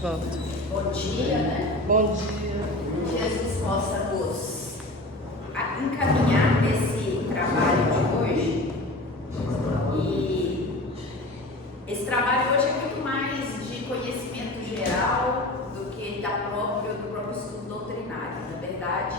Pronto. Bom dia, né? Bom dia. Que Jesus possa nos encaminhar nesse trabalho de hoje. E esse trabalho hoje é muito mais de conhecimento geral do que do próprio estudo doutrinário. Na verdade,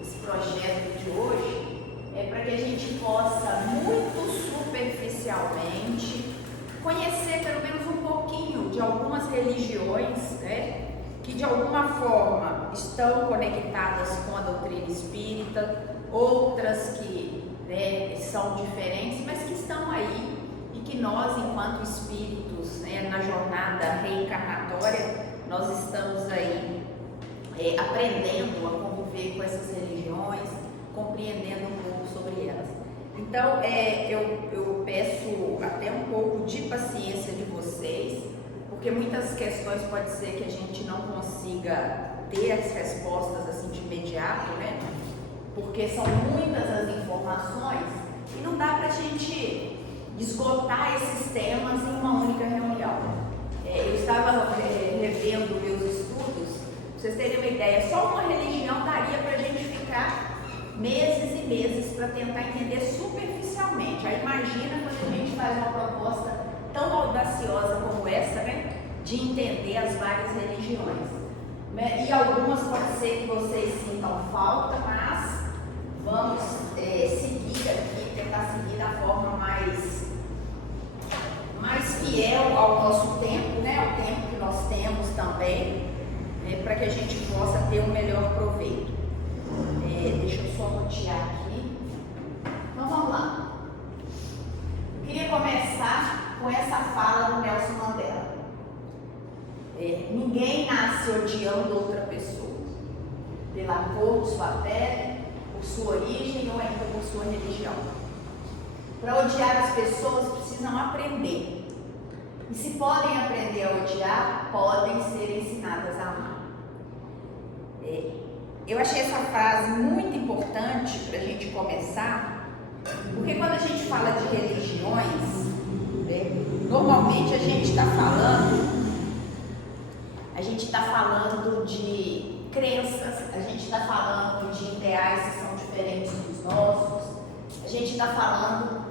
esse projeto de hoje é para que a gente possa, muito superficialmente, conhecer pelo menos um pouquinho de algumas religiões, né, que de alguma forma estão conectadas com a doutrina espírita, outras que, né, são diferentes, mas que estão aí e que nós, enquanto espíritos, né, na jornada reencarnatória, nós estamos aí aprendendo a conviver com essas religiões, compreendendo um pouco sobre elas. Então, eu peço até um pouco de paciência de vocês, porque muitas questões pode ser que a gente não consiga ter as respostas assim de imediato, né? Porque são muitas as informações e não dá para a gente esgotar esses temas em uma única reunião. Eu estava revendo meus estudos, para vocês terem uma ideia, só uma religião daria para a gente ficar meses e meses para tentar entender superficialmente. Aí imagina quando a gente faz uma proposta tão audaciosa como essa, né, de entender as várias religiões. E algumas pode ser que vocês sintam falta, mas vamos seguir aqui, tentar seguir da forma mais fiel ao nosso tempo, né, ao tempo que nós temos também, para que a gente possa ter um melhor proveito. Deixa eu só rotear aqui. Então vamos lá. Eu queria começar com essa fala do Nelson Mandela. Ninguém nasce odiando outra pessoa pela cor de sua pele, por sua origem ou ainda por sua religião. Para odiar as pessoas precisam aprender. E se podem aprender a odiar, podem ser ensinadas a amar. Eu achei essa frase muito importante para a gente começar, porque quando a gente fala de religiões, normalmente a gente está falando de crenças, a gente está falando de ideais que são diferentes dos nossos, a gente está falando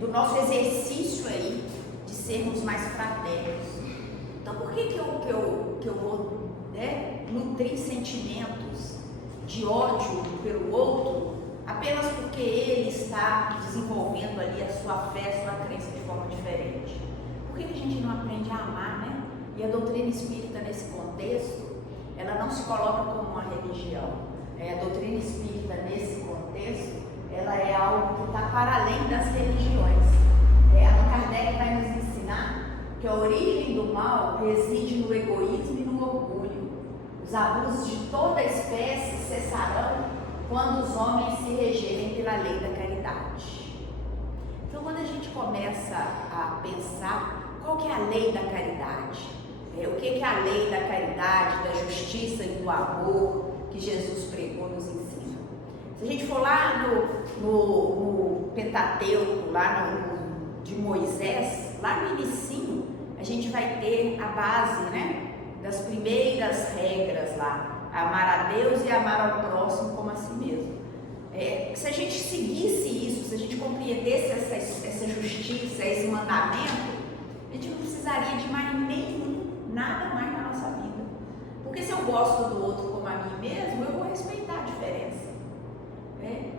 do nosso exercício aí de sermos mais fraternos. Então por que eu vou nutrir sentimentos de ódio pelo outro apenas porque ele está desenvolvendo ali a sua fé, a sua crença de forma diferente? Por que a gente não aprende a amar, né? E a doutrina espírita nesse contexto, ela não se coloca como uma religião. A doutrina espírita nesse contexto, ela é algo que está para além das religiões. Allan Kardec vai nos ensinar que a origem do mal reside no egoísmo e no orgulho. Os abusos de toda espécie cessarão quando os homens se regerem pela lei da caridade. Então, quando a gente começa a pensar qual que é a lei da caridade, o que é a lei da caridade, da justiça e do amor que Jesus pregou nos ensina. Se a gente for lá no Pentateuco, de Moisés, lá no inicinho, a gente vai ter a base, né, das primeiras regras lá, amar a Deus e amar ao próximo como a si mesmo. Se a gente seguisse isso, se a gente compreendesse essa justiça, esse mandamento, a gente não precisaria de mais nada mais na nossa vida. Porque se eu gosto do outro como a mim mesmo, eu vou respeitar a diferença.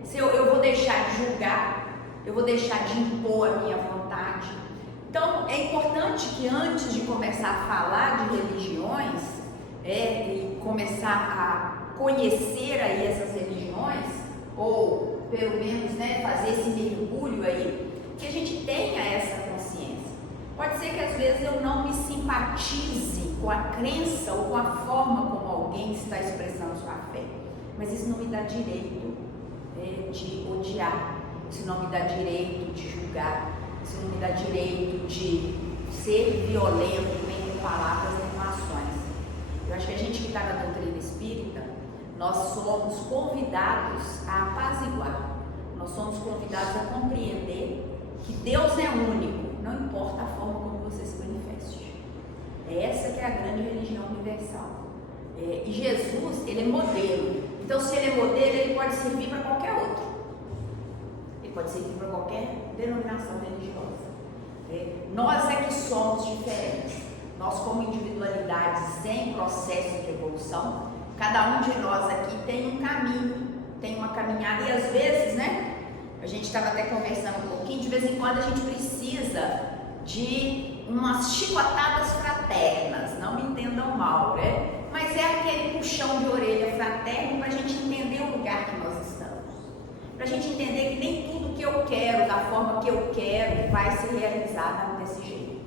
Se eu vou deixar de julgar, eu vou deixar de impor a minha vontade. Então, é importante que antes de começar a falar de religiões, e começar a conhecer aí essas religiões, ou pelo menos, né, fazer esse mergulho aí, que a gente tenha essa consciência. Pode ser que às vezes eu não me simpatize com a crença ou com a forma como alguém está expressando sua fé, mas isso não me dá direito de odiar, isso não me dá direito de julgar, isso não me dá direito de ser violento, nem com palavras nem com ações. Eu acho que a gente que está na doutrina espírita, nós somos convidados a apaziguar, nós somos convidados a compreender que Deus é único, não importa a forma como você se manifeste. É essa que é a grande religião universal. E Jesus, ele é modelo. Então, se ele é modelo, ele pode servir para qualquer outro. Ele pode servir para qualquer denominação religiosa. Nós é que somos diferentes. Nós, como individualidades em processo de evolução, cada um de nós aqui tem um caminho, tem uma caminhada. E às vezes, né, a gente estava até conversando um pouquinho, de vez em quando a gente precisa de umas chicotadas fraternas, não me entendam mal, né? Mas é aquele puxão de orelha fraterno para a gente entender o lugar que nós estamos. Para a gente entender que nem tudo que eu quero, da forma que eu quero, vai ser realizado desse jeito.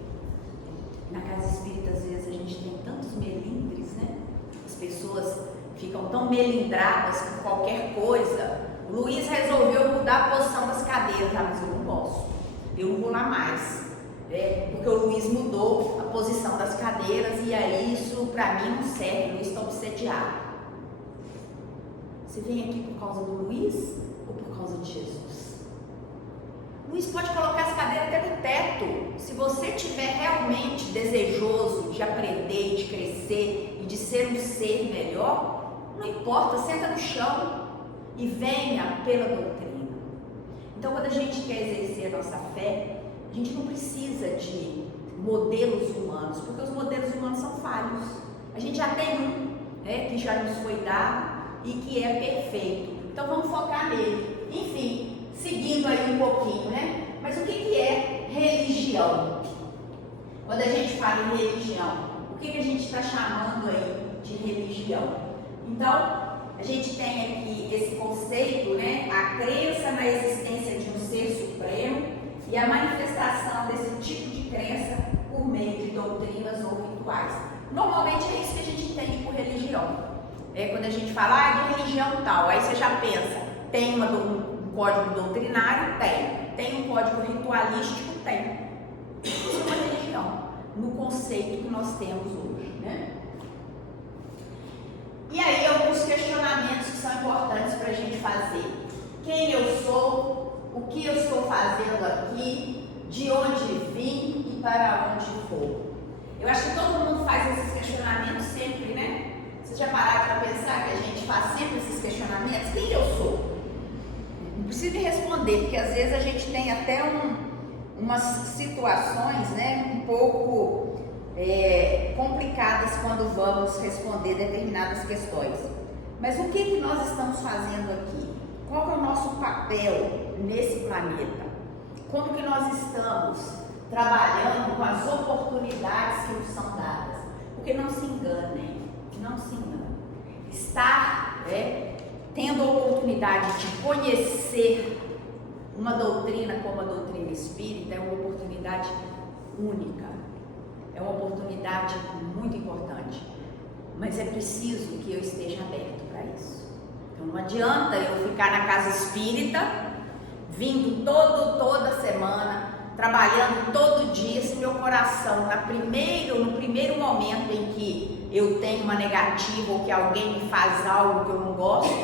Na casa espírita, às vezes, a gente tem tantos melindres, né? As pessoas ficam tão melindradas com qualquer coisa. O Luiz resolveu mudar a posição das cadeiras, mas eu não posso. Eu não vou lá mais. Porque o Luiz mudou a posição das cadeiras e aí isso para mim não serve, o Luiz está obsediado. Você vem aqui por causa do Luiz ou por causa de Jesus? O Luiz pode colocar as cadeiras até no teto. Se você estiver realmente desejoso de aprender, de crescer e de ser um ser melhor, não importa, senta no chão e venha pela doutrina. Então, quando a gente quer exercer a nossa fé, a gente não precisa de modelos humanos, porque os modelos humanos são falhos. A gente já tem um, né, que já nos foi dado e que é perfeito. Então vamos focar nele. Enfim, seguindo aí um pouquinho, né? Mas o que é religião? Quando a gente fala em religião, o que a gente está chamando aí de religião? Então, a gente tem aqui esse conceito, né? A crença na existência de um ser supremo e a manifestação desse tipo de crença por meio de doutrinas ou rituais. Normalmente é isso que a gente entende por religião. Quando a gente fala de religião tal, aí você já pensa, tem um código doutrinário? Tem um código ritualístico? Tem. Isso é uma religião, no conceito que nós temos hoje, né? E aí alguns questionamentos que são importantes para a gente fazer. Quem eu sou? O que eu estou fazendo aqui, de onde vim e para onde vou. Eu acho que todo mundo faz esses questionamentos sempre, né? Vocês já pararam para pensar que a gente faz sempre esses questionamentos? Quem eu sou? Não precisa responder, porque às vezes a gente tem até umas situações, né, um pouco complicadas quando vamos responder determinadas questões. Mas o que nós estamos fazendo aqui? Qual é o nosso papel nesse planeta? Como que nós estamos trabalhando com as oportunidades que nos são dadas? Porque não se enganem, não se enganem. Estar tendo a oportunidade de conhecer uma doutrina como a doutrina espírita é uma oportunidade única, é uma oportunidade muito importante, mas é preciso que eu esteja aberto para isso. Então não adianta eu ficar na casa espírita, vindo toda semana, trabalhando todo dia, se meu coração no primeiro momento em que eu tenho uma negativa ou que alguém me faz algo que eu não gosto,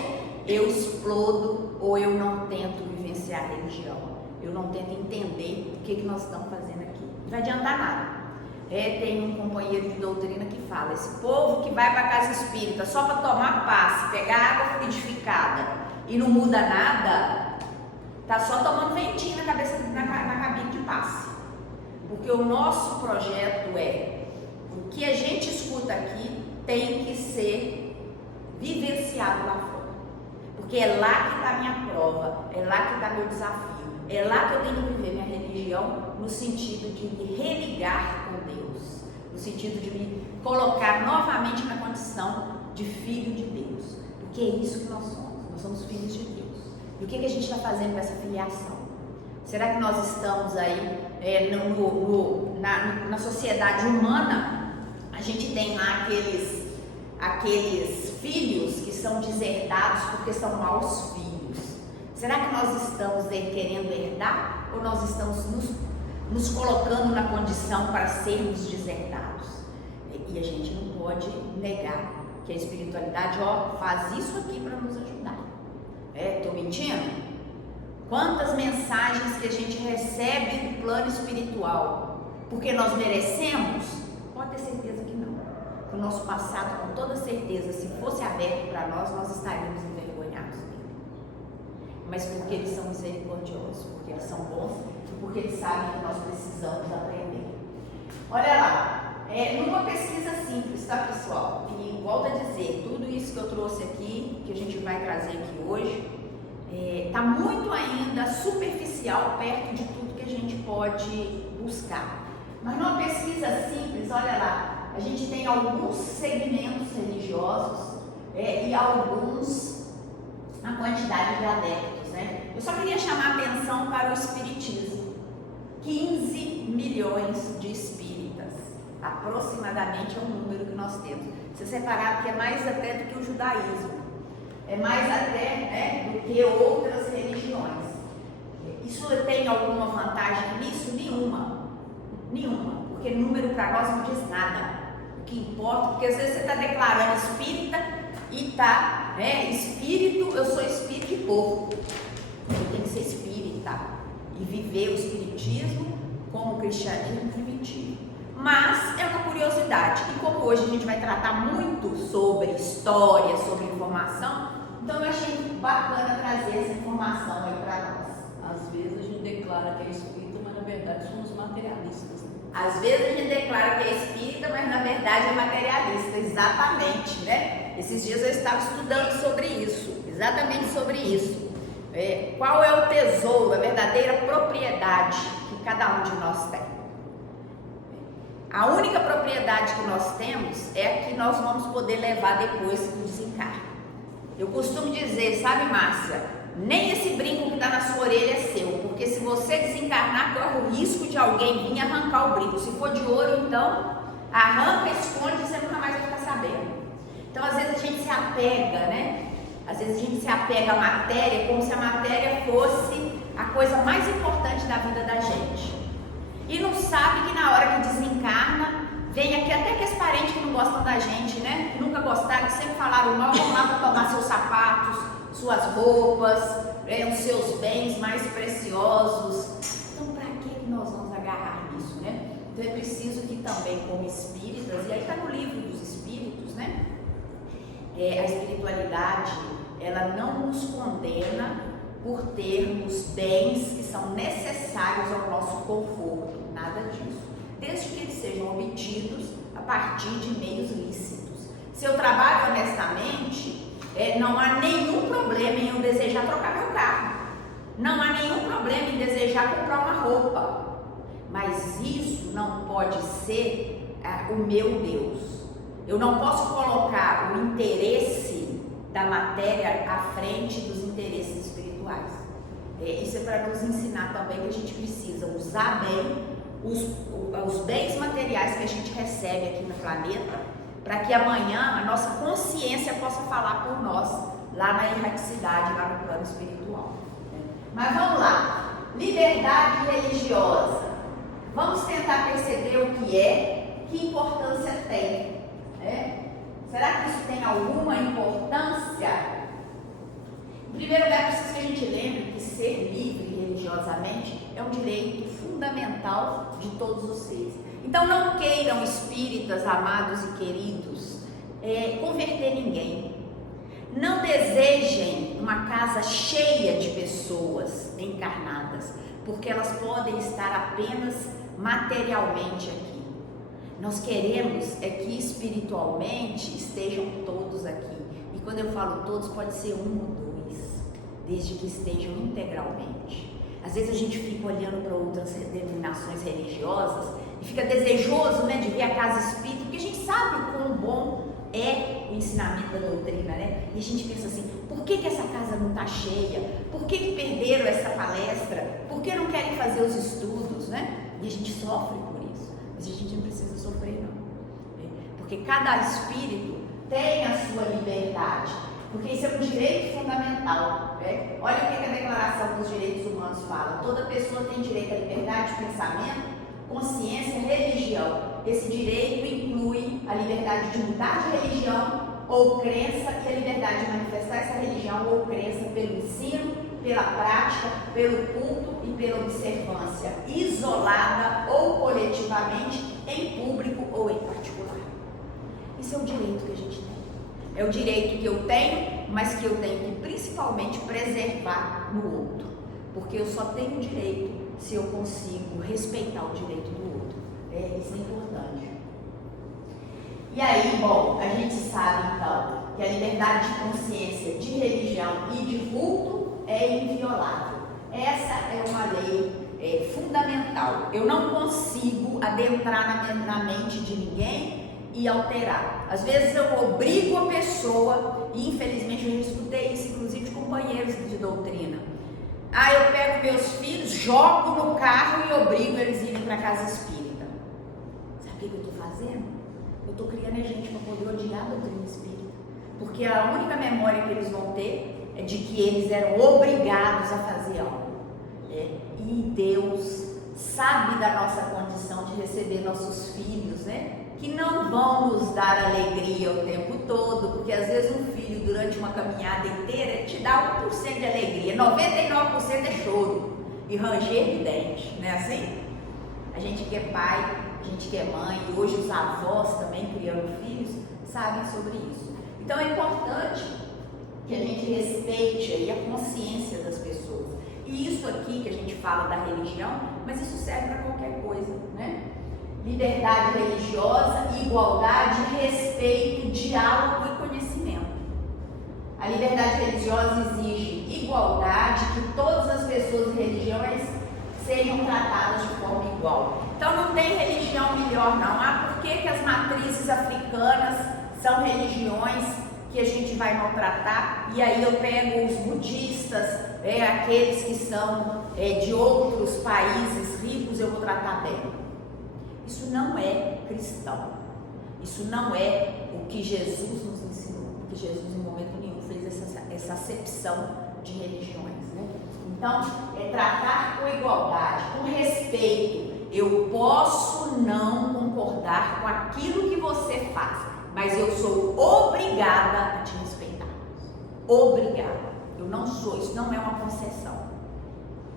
eu explodo ou eu não tento vivenciar a religião, eu não tento entender o que nós estamos fazendo aqui. Não vai adiantar nada. Tem um companheiro de doutrina que fala, esse povo que vai para a casa espírita só para tomar passe, pegar água fluidificada e não muda nada, tá só tomando ventinho na cabeça, na cabine de passe. Porque o nosso projeto o que a gente escuta aqui tem que ser vivenciado lá fora. Porque é lá que está a minha prova, é lá que está meu desafio, é lá que eu tenho que viver minha religião, no sentido de me religar com Deus, no sentido de me colocar novamente na condição de filho de Deus, porque é isso que nós somos filhos de Deus. E o que a gente está fazendo com essa filiação? Será que nós estamos aí na sociedade humana? A gente tem lá aqueles filhos que são deserdados porque são maus filhos. Será que nós estamos querendo herdar ou nós estamos nos colocando na condição para sermos deserdados? E a gente não pode negar que a espiritualidade faz isso aqui para nos ajudar. Estou mentindo? Quantas mensagens que a gente recebe do plano espiritual porque nós merecemos? Pode ter certeza que não. nosso passado, com toda certeza, se fosse aberto para nós, nós estaríamos envergonhados dele. Mas porque eles são misericordiosos, porque eles são bons e porque eles sabem que nós precisamos aprender. Olha lá, numa pesquisa simples, tá, pessoal? E volto a dizer, tudo isso que eu trouxe aqui, que a gente vai trazer aqui hoje, está muito ainda superficial perto de tudo que a gente pode buscar. Mas numa pesquisa simples, olha lá, a gente tem alguns segmentos religiosos e a quantidade de adeptos, né? Eu só queria chamar a atenção para o espiritismo. 15 milhões de espíritas, aproximadamente é o número que nós temos. Se separar, que é mais até do que o judaísmo, é mais até do que outras religiões. Isso tem alguma vantagem nisso? Nenhuma, porque número para nós não diz nada. O que importa, porque às vezes você está declarando espírita e está, espírito, eu sou espírito de porco. Eu tenho que ser espírita e viver o espiritismo como o cristianismo primitivo. Mas é uma curiosidade, e como hoje a gente vai tratar muito sobre história, sobre informação, então eu achei bacana trazer essa informação aí para nós. Às vezes a gente declara que é espírita, mas na verdade somos materialistas. Às vezes a gente declara que é espírita, mas na verdade é materialista, exatamente, né? Esses dias eu estava estudando sobre isso, exatamente sobre isso. Qual é o tesouro, a verdadeira propriedade que cada um de nós tem? A única propriedade que nós temos é a que nós vamos poder levar depois do desencarne. Eu costumo dizer, sabe, Márcia, nem esse brinco que está na sua orelha é seu, porque se você desencarnar, corre o risco de alguém vir arrancar o brinco. Se for de ouro, então, arranca, esconde e você nunca mais vai ficar sabendo. Então, às vezes a gente se apega, né? Às vezes a gente se apega à matéria como se a matéria fosse a coisa mais importante da vida da gente. E não sabe que na hora que desencarna, vem aqui até aqueles parentes que não gostam da gente, né? Que nunca gostaram, que sempre falaram mal, vão lá para tomar seus sapatos, suas roupas, os seus bens mais preciosos. Então, para que nós vamos agarrar nisso, né? Então, é preciso que também, como espíritas, e aí está no livro dos espíritos, né? A espiritualidade, ela não nos condena por termos bens que são necessários ao nosso conforto, nada disso, desde que eles sejam obtidos a partir de meios lícitos. Se eu trabalho honestamente, não há nenhum problema em eu desejar trocar meu carro, não há nenhum problema em desejar comprar uma roupa, mas isso não pode ser o meu Deus. Eu não posso colocar o interesse da matéria à frente dos interesses espirituais. Isso é para nos ensinar também que a gente precisa usar bem os bens materiais que a gente recebe aqui no planeta, para que amanhã a nossa consciência possa falar por nós, lá na erraticidade, lá no plano espiritual. Mas vamos lá, liberdade religiosa. Vamos tentar perceber o que é, que importância tem. Será que isso tem alguma importância? Em primeiro lugar, preciso que a gente lembre que ser livre religiosamente é um direito fundamental de todos os seres. Então não queiram, espíritas amados e queridos, converter ninguém. Não desejem uma casa cheia de pessoas encarnadas, porque elas podem estar apenas materialmente aqui. Nós queremos que espiritualmente estejam todos aqui. E quando eu falo todos, pode ser um ou dois, desde que estejam integralmente. Às vezes a gente fica olhando para outras denominações religiosas e fica desejoso, né, de ver a casa espírita, porque a gente sabe o quão bom é o ensinamento da doutrina, né? E a gente pensa assim, por que essa casa não está cheia? Por que perderam essa palestra? Por que não querem fazer os estudos, né? E a gente sofre por isso, mas a gente não precisa sofrer não, porque cada espírito tem a sua liberdade, porque isso é um direito fundamental, né? Olha o que a Declaração dos Direitos Humanos fala: toda pessoa tem direito à liberdade de pensamento, consciência e religião. Esse direito inclui a liberdade de mudar de religião ou crença e a liberdade de manifestar essa religião ou crença pelo ensino, pela prática, pelo culto e pela observância, isolada ou coletivamente, em público ou em particular. Isso é é o direito que eu tenho, mas que eu tenho que principalmente preservar no outro, porque eu só tenho direito se eu consigo respeitar o direito do outro. Isso é importante. E aí, bom, a gente sabe então que a liberdade de consciência, de religião e de culto é inviolável. Essa é uma lei fundamental. Eu não consigo adentrar na mente de ninguém e alterar. Às vezes eu obrigo a pessoa, e infelizmente eu já escutei isso, inclusive de companheiros de doutrina. Eu pego meus filhos, jogo no carro e obrigo eles a irem para a casa espírita. Sabe o que eu estou fazendo? Eu estou criando a gente para poder odiar a doutrina espírita. Porque a única memória que eles vão ter é de que eles eram obrigados a fazer algo. E Deus sabe da nossa condição de receber nossos filhos, que não vão nos dar alegria o tempo todo, porque às vezes um filho durante uma caminhada inteira te dá 1% de alegria, 99% é choro e ranger de dente, não é assim? A gente que é pai, a gente que é mãe, e hoje os avós também criando filhos, sabem sobre isso. Então é importante que a gente respeite aí a consciência das pessoas. E isso aqui que a gente fala da religião, mas isso serve para qualquer coisa, Liberdade religiosa, igualdade, respeito, diálogo e conhecimento. A liberdade religiosa exige igualdade, que todas as pessoas e religiões sejam tratadas de forma igual. Então não tem religião melhor não. Por que as matrizes africanas são religiões que a gente vai maltratar? E aí eu pego os budistas, aqueles que são de outros países ricos, eu vou tratar bem. Isso não é cristão. Isso não é o que Jesus nos ensinou, porque Jesus em momento nenhum fez essa acepção de religiões, Então, tratar com igualdade, com respeito. Eu posso não concordar com aquilo que você faz, mas eu sou obrigada a te respeitar. Obrigada. Eu não sou, isso não é uma concessão.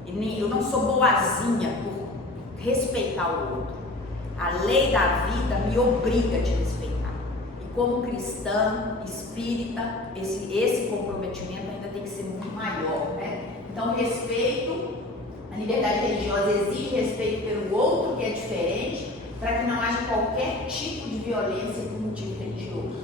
Eu não sou boazinha por respeitar o outro. A lei da vida me obriga a te respeitar. E como cristã, espírita, esse comprometimento ainda tem que ser muito maior, Então, respeito, a liberdade religiosa exige respeito pelo outro que é diferente, para que não haja qualquer tipo de violência por motivo religioso.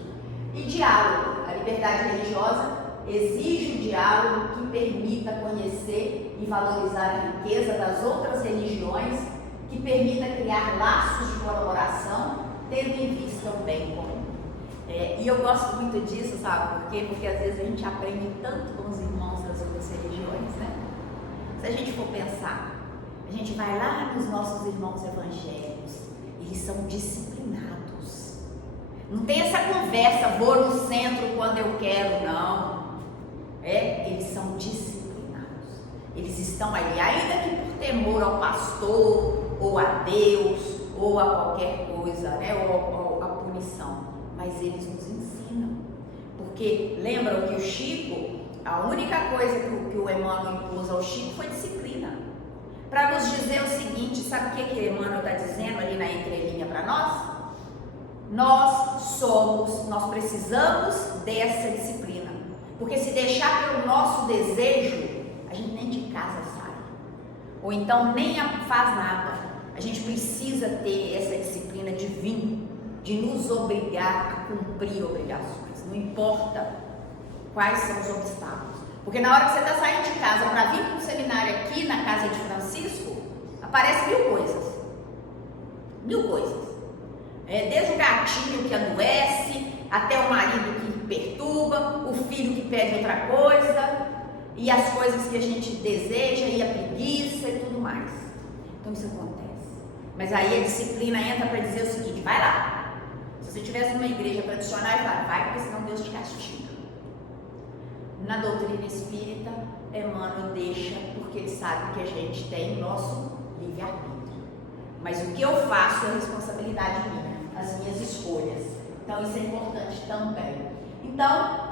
E diálogo, a liberdade religiosa exige o diálogo que permita conhecer e valorizar a riqueza das outras religiões, que permita criar laços de colaboração, tendo em vista o bem comum. E eu gosto muito disso, sabe por quê? Porque às vezes a gente aprende tanto com os irmãos das outras religiões, Se a gente for pensar, a gente vai lá nos nossos irmãos evangélicos, eles são disciplinados. Não tem essa conversa, vou no centro quando eu quero, não. Eles são disciplinados. Eles estão ali, ainda que por temor ao pastor, ou a Deus, ou a qualquer coisa, ou a punição, mas eles nos ensinam, porque lembram que o Chico, a única coisa que o Emmanuel impôs ao Chico foi disciplina, para nos dizer o seguinte, sabe o que Emmanuel está dizendo ali na entrelinha para nós? Nós precisamos dessa disciplina, porque se deixar pelo nosso desejo, a gente nem de casa sai, ou então nem faz nada. A gente precisa ter essa disciplina de vir, de nos obrigar a cumprir obrigações, não importa quais são os obstáculos. Porque na hora que você está saindo de casa para vir para um seminário aqui na casa de Francisco, aparece mil coisas. Desde o gatinho que adoece, até o marido que perturba, o filho que pede outra coisa, e as coisas que a gente deseja, e a preguiça e tudo mais. Então isso acontece. Mas aí a disciplina entra para dizer o seguinte, vai lá. Se você estivesse numa igreja tradicional, vai, porque senão Deus te castiga. Na doutrina espírita, Emmanuel deixa, porque ele sabe que a gente tem o nosso livre-arbítrio. Mas o que eu faço é responsabilidade minha, as minhas escolhas. Então isso é importante também. Então,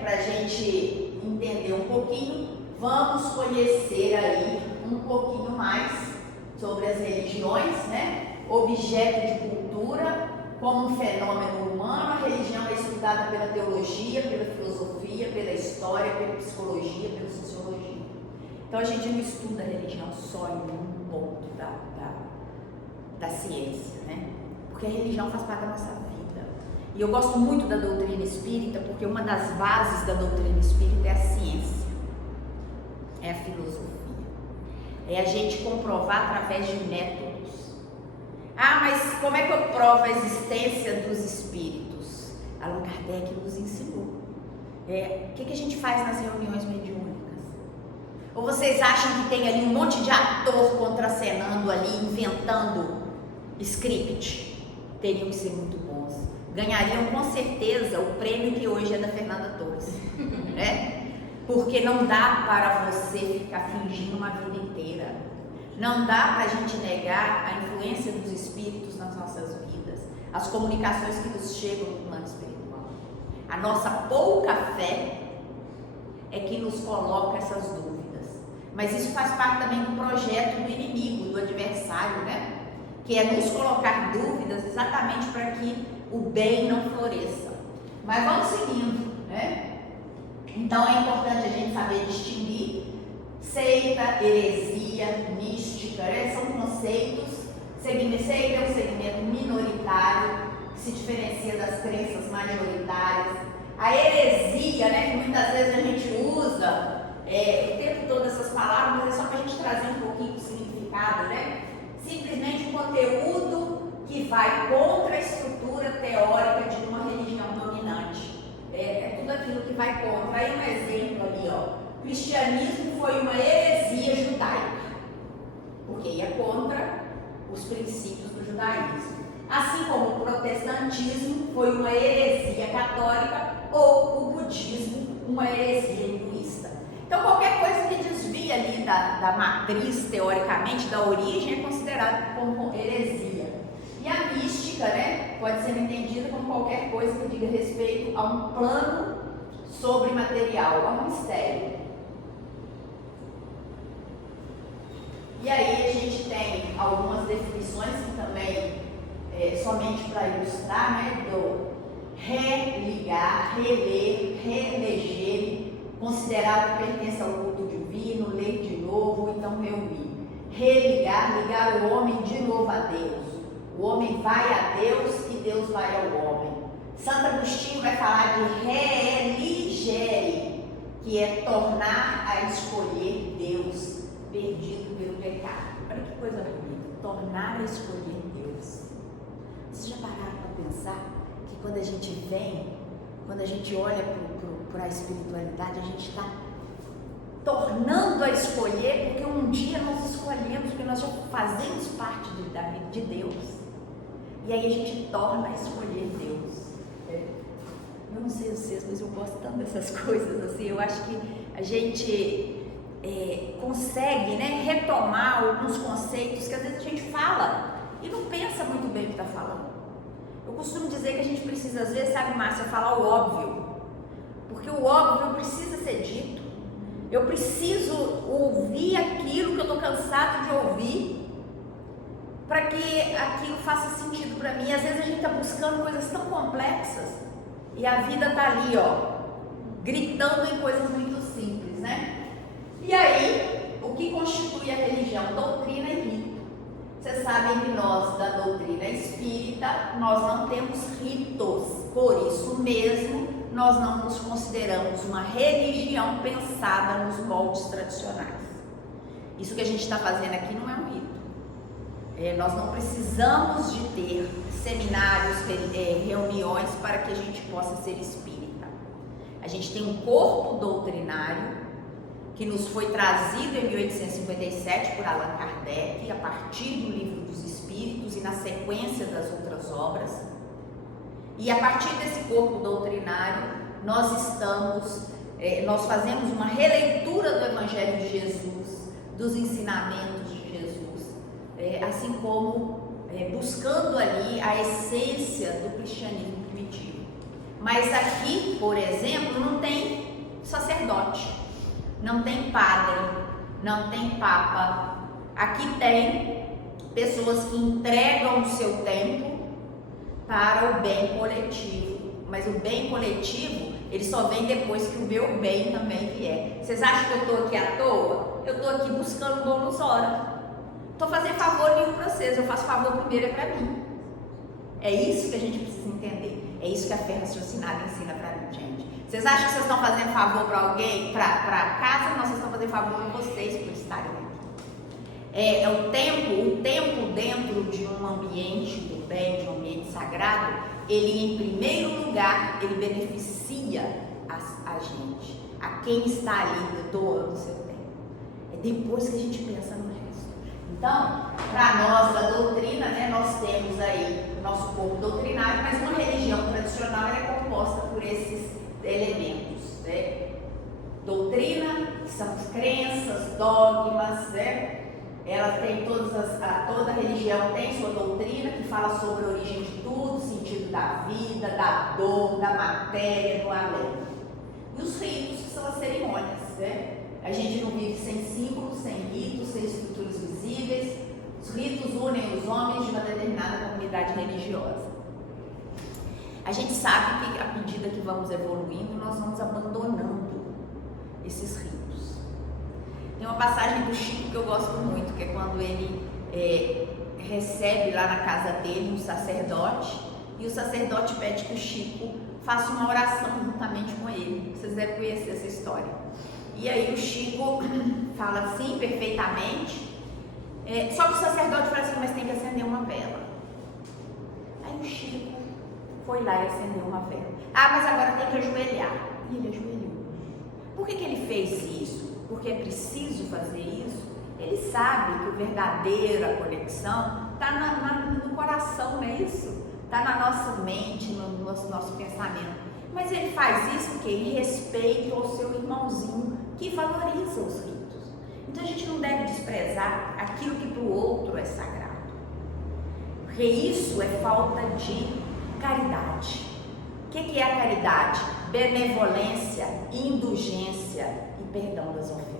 para a gente entender um pouquinho, vamos conhecer aí um pouquinho mais sobre as religiões, objeto de cultura, como um fenômeno humano. A religião é estudada pela teologia, pela filosofia, pela história, pela psicologia, pela sociologia. Então a gente não estuda a religião só em um ponto da ciência, né? Porque a religião faz parte da nossa vida. E eu gosto muito da doutrina espírita, porque uma das bases da doutrina espírita é a ciência, é a filosofia. É a gente comprovar através de métodos. Ah, mas como é que eu provo a existência dos espíritos? Allan Kardec nos ensinou. O que a gente faz nas reuniões mediúnicas? Ou vocês acham que tem ali um monte de ator contracenando ali, inventando script? Teriam que ser muito bons. Ganhariam com certeza o prêmio que hoje é da Fernanda Torres, né? Porque não dá para você ficar fingindo uma vida inteira. Não dá para a gente negar a influência dos espíritos nas nossas vidas, as comunicações que nos chegam no plano espiritual. A nossa pouca fé é que nos coloca essas dúvidas. Mas isso faz parte também do projeto do inimigo, do adversário, né? Que é nos colocar dúvidas exatamente para que o bem não floresça. Mas vamos seguindo, né? Então é importante a gente saber distinguir seita, heresia, mística, né? São conceitos. Seita é um segmento minoritário que se diferencia das crenças majoritárias. A heresia, né, que muitas vezes a gente usa o tempo todo essas palavras, mas é só para a gente trazer um pouquinho do significado, né? Simplesmente um conteúdo que vai contra a estrutura teórica de uma religião dominante. É tudo aquilo que vai contra. Aí um exemplo ali, ó. O cristianismo foi uma heresia judaica, porque ia contra os princípios do judaísmo. Assim como o protestantismo foi uma heresia católica ou o budismo uma heresia hinduísta. Então qualquer coisa que desvia ali da matriz, teoricamente, da origem, é considerado como heresia. E a mística, né, pode ser entendida como qualquer coisa que diga respeito a um plano sobrematerial, a um mistério. E aí a gente tem algumas definições que também, somente para ilustrar, né, do religar, reler, reeleger, considerar que pertence ao culto divino, ler de novo, ou então reunir. Religar, ligar o homem de novo a Deus. O homem vai a Deus e Deus vai ao homem. Santo Agostinho vai falar de religere, que é tornar a escolher Deus, perdido pelo pecado. Olha que coisa bonita, tornar a escolher Deus. Vocês já pararam para pensar que quando a gente vem, quando a gente olha para a espiritualidade, a gente está tornando a escolher, porque um dia nós escolhemos, porque nós já fazemos parte de Deus. E aí a gente torna a escolher Deus. Eu não sei vocês, mas eu gosto tanto dessas coisas assim. Eu acho que a gente consegue, né, retomar alguns conceitos que às vezes a gente fala e não pensa muito bem o que está falando. Eu costumo dizer que a gente precisa, às vezes, sabe, Márcia, falar o óbvio, porque o óbvio precisa ser dito. Eu preciso ouvir aquilo que eu estou cansado de ouvir, para que aquilo faça sentido para mim. Às vezes a gente está buscando coisas tão complexas e a vida está ali, ó, gritando em coisas muito simples, né? E aí, o que constitui a religião? Doutrina e rito. Vocês sabem que nós, da doutrina espírita, nós não temos ritos. Por isso mesmo, nós não nos consideramos uma religião pensada nos moldes tradicionais. Isso que a gente está fazendo aqui não é um rito. Nós não precisamos de ter seminários, reuniões para que a gente possa ser espírita. A gente tem um corpo doutrinário que nos foi trazido em 1857 por Allan Kardec, a partir do Livro dos Espíritos e na sequência das outras obras. E a partir desse corpo doutrinário, nós fazemos uma releitura do Evangelho de Jesus, dos ensinamentos de Jesus, assim como buscando ali a essência do cristianismo primitivo. Mas aqui, por exemplo, não tem sacerdote, não tem padre, não tem papa. Aqui tem pessoas que entregam o seu tempo para o bem coletivo, mas o bem coletivo, ele só vem depois que o meu bem também vier. Vocês acham que eu estou aqui à toa? Eu estou aqui buscando bônus hora. Estou fazendo favor nenhum para vocês, eu faço favor primeiro é para mim. É isso que a gente precisa entender. É isso que a fé raciocinada ensina para mim, gente. Vocês acham que vocês estão fazendo favor para alguém, para casa? Não, vocês estão fazendo favor para vocês por estarem aqui. O tempo dentro de um ambiente do bem, de um ambiente sagrado, ele em primeiro lugar, ele beneficia a gente, a quem está ali doando o seu tempo. É depois que a gente pensa no resto. Então, para nós da doutrina, né, nós temos aí o nosso corpo doutrinário, mas uma religião tradicional ela é composta por esses elementos, né? Doutrina, que são as crenças, dogmas, né? Ela tem toda religião tem sua doutrina que fala sobre a origem de tudo, o sentido da vida, da dor, da matéria, do além. E os ritos, que são as cerimônias, né? A gente não vive sem símbolos, sem ritos, sem estruturas visíveis. Os ritos unem os homens de uma determinada comunidade religiosa. A gente sabe que à medida que vamos evoluindo, nós vamos abandonando esses ritos. Tem uma passagem do Chico que eu gosto muito, que é quando ele recebe lá na casa dele um sacerdote, e o sacerdote pede que o Chico faça uma oração juntamente com ele. Vocês devem conhecer essa história. E aí o Chico fala assim, perfeitamente, só que o sacerdote fala assim, mas tem que acender uma vela. Aí o Chico foi lá e acendeu uma vela. Mas agora tem que ajoelhar. E ele ajoelhou. Por que ele fez isso? Porque é preciso fazer isso. Ele sabe que a verdadeira conexão está no coração, não é isso? Está na nossa mente, no nosso pensamento. Mas ele faz isso porque em respeito ao seu irmãozinho que valoriza os ritos. Então a gente não deve desprezar aquilo que para o outro é sagrado. Porque isso é falta de caridade. O que é a caridade? Benevolência, indulgência e perdão das ofensas.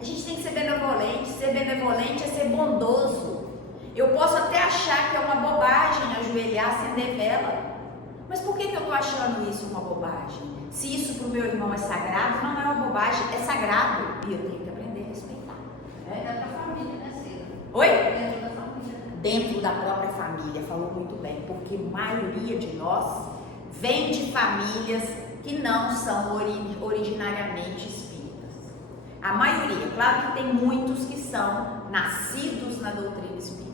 A gente tem que ser benevolente é ser bondoso. Eu posso até achar que é uma bobagem ajoelhar, acender vela, mas por que eu estou achando isso uma bobagem? Se isso para o meu irmão é sagrado, não é uma bobagem, é sagrado e eu tenho que aprender a respeitar. Dentro da família, né, Cida? Oi? Dentro da família. Dentro da própria família, falou muito bem, porque a maioria de nós vem de famílias que não são originariamente espíritas. A maioria, claro que tem muitos que são nascidos na doutrina espírita,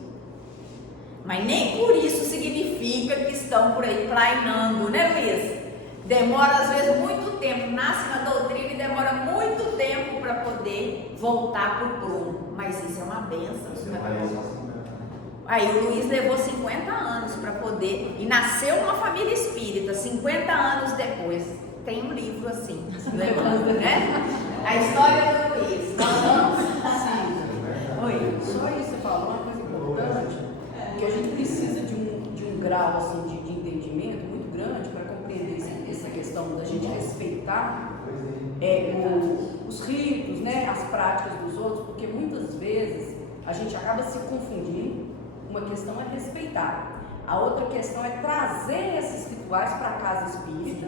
mas nem por isso significa que estão por aí plainando, né, Luiz? Demora às vezes muito tempo, nasce na doutrina e demora muito tempo para poder voltar para o prumo, mas isso é uma bênção. Aí o Luiz levou 50 anos para poder, e nasceu numa família espírita, 50 anos depois. Tem um livro assim, levando, né? A história do Luiz. Nós vamos. Sim. Oi. Só isso você falou, uma coisa importante, que a gente precisa de um grau assim, de entendimento muito grande para compreender essa questão da gente respeitar os ritos, né, as práticas dos outros, porque muitas vezes a gente acaba se confundindo. Uma questão é respeitar, a outra questão é trazer esses rituais para a casa espírita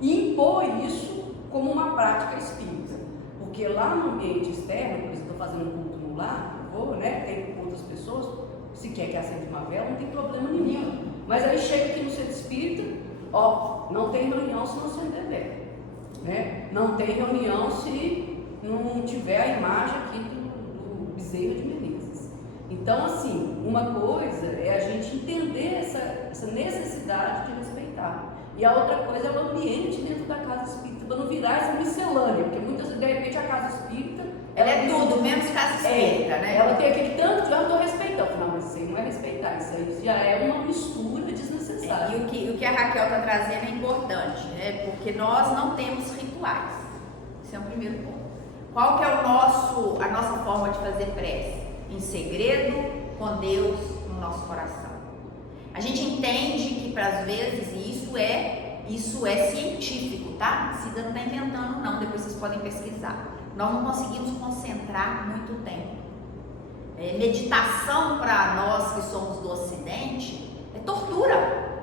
e impor isso como uma prática espírita, porque lá no ambiente externo, por exemplo, estou fazendo um culto no lar, tem outras pessoas, se quer que acenda uma vela, não tem problema nenhum, mas aí chega aqui no centro espírita, não tem reunião se não acender vela, né? Não tem reunião se não tiver a imagem aqui do Bezerra de Menezes. Então, assim, uma coisa é a gente entender essa necessidade de respeitar. E a outra coisa é o ambiente dentro da casa espírita, para não virar essa miscelânea, porque muitas vezes, de repente, a casa espírita... Ela é tudo, menos casa espírita, né? Ela tem aquele tanto de eu estou respeitando. Não, mas isso aí não é respeitar, isso aí já é uma mistura desnecessária. E o que a Raquel está trazendo é importante, né? Porque nós não temos rituais. Esse é o primeiro ponto. Qual que é a nossa forma de fazer prece? Em segredo, com Deus no nosso coração. A gente entende que, para às vezes, isso é científico, tá? Cida não está inventando, não. Depois vocês podem pesquisar. Nós não conseguimos concentrar muito tempo. Meditação para nós que somos do Ocidente é tortura.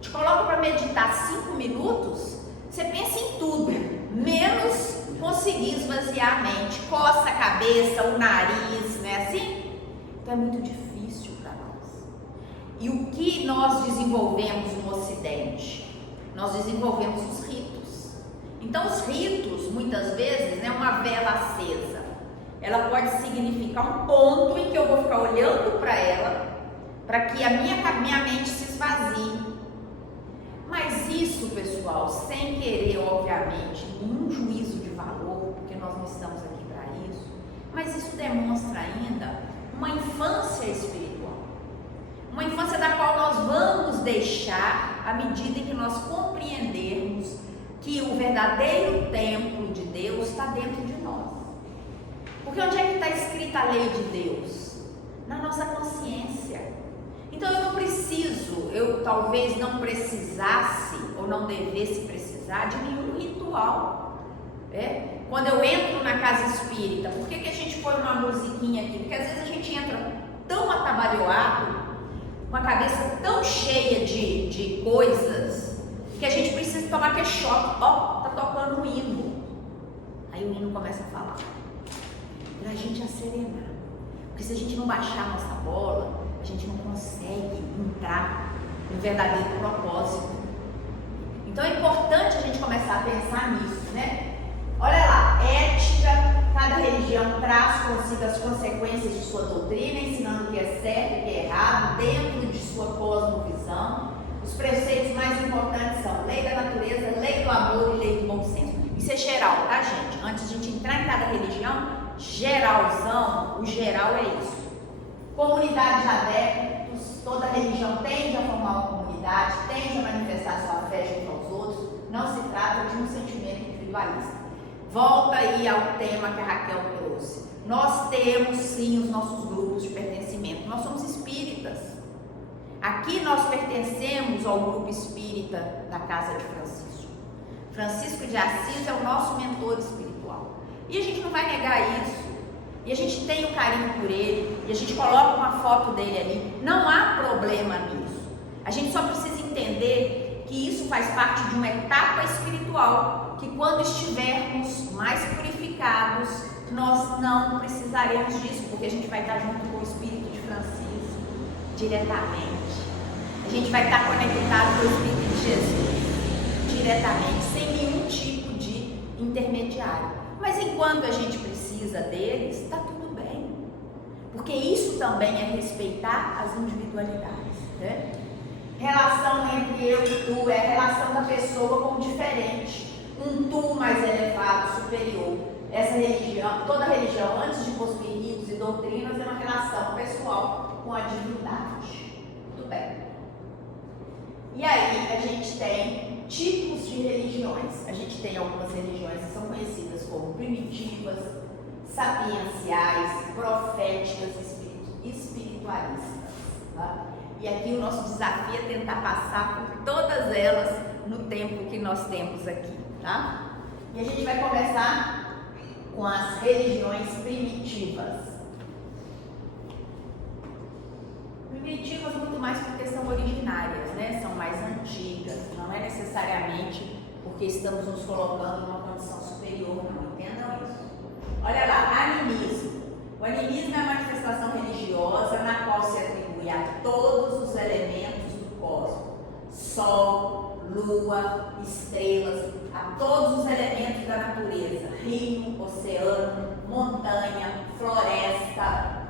Te coloca para meditar 5 minutos, você pensa em tudo, menos conseguir esvaziar a mente, coça a cabeça, o nariz, não é assim? Então é muito difícil para nós. E o que nós desenvolvemos no Ocidente? Nós desenvolvemos os ritos. Então os ritos, muitas vezes, né, uma vela acesa, ela pode significar um ponto em que eu vou ficar olhando para ela, para que a minha mente se esvazie. Mas isso, pessoal, sem querer, obviamente, nenhum juízo de valor, porque nós não estamos aqui para isso, mas isso demonstra ainda uma infância espiritual. Uma infância da qual nós vamos deixar à medida em que nós compreendermos que o verdadeiro templo de Deus está dentro de nós. Porque onde é que está escrita a lei de Deus? Na nossa consciência. Então eu não preciso, eu talvez não precisasse ou não devesse precisar de nenhum ritual. Quando eu entro na casa espírita, por que a gente põe uma musiquinha aqui? Porque às vezes a gente entra tão atabalhoado, com a cabeça tão cheia de coisas, que a gente precisa tomar aquele choque. Tá tocando um hino. Aí o hino começa a falar, para a gente acerenar. Porque se a gente não baixar a nossa bola, a gente não consegue entrar no verdadeiro propósito. Então é importante a gente começar a pensar nisso, né? Olha lá, ética, cada religião traz consigo as consequências de sua doutrina, ensinando o que é certo e o que é errado, dentro de sua cosmovisão. Os preceitos mais importantes são lei da natureza, lei do amor e lei do bom senso. Isso é geral, tá, gente? Antes de a gente entrar em cada religião, geralzão, o geral é isso. Comunidade de adeptos, toda religião tende a formar uma comunidade, tende a manifestar sua fé junto aos outros, não se trata de um sentimento individualista. Volta aí ao tema que a Raquel trouxe. Nós temos sim os nossos grupos de pertencimento, nós somos espíritas. Aqui nós pertencemos ao grupo espírita da Casa de Francisco. Francisco de Assis é o nosso mentor espiritual. E a gente não vai negar isso. E a gente tem o carinho por ele, e a gente coloca uma foto dele ali, não há problema nisso. A gente só precisa entender que isso faz parte de uma etapa espiritual, que quando estivermos mais purificados, nós não precisaremos disso, porque a gente vai estar junto com o Espírito de Francisco, diretamente. A gente vai estar conectado com o Espírito de Jesus, diretamente, sem nenhum tipo de intermediário. Mas enquanto a gente precisa deles, está tudo bem. Porque isso também é respeitar as individualidades, né? Relação entre eu e tu é a relação da pessoa com o diferente. Um tu mais elevado, superior. Essa religião, toda religião, antes de possuir ritos e doutrinas, é uma relação pessoal com a divindade. Tudo bem. E aí a gente tem tipos de religiões. A gente tem algumas religiões que são conhecidas como primitivas, sapienciais, proféticas e espiritualistas. Tá? E aqui o nosso desafio é tentar passar por todas elas no tempo que nós temos aqui. Tá? E a gente vai começar com as religiões primitivas. Primitivas muito mais por questão originárias, né? São mais antigas, não é necessariamente porque estamos nos colocando numa condição superior, não entendam isso. Olha lá, animismo. O animismo é a manifestação religiosa na qual se atribui a todos os elementos do cosmos, sol, lua, estrelas, a todos os elementos da natureza, rio, oceano, montanha, floresta,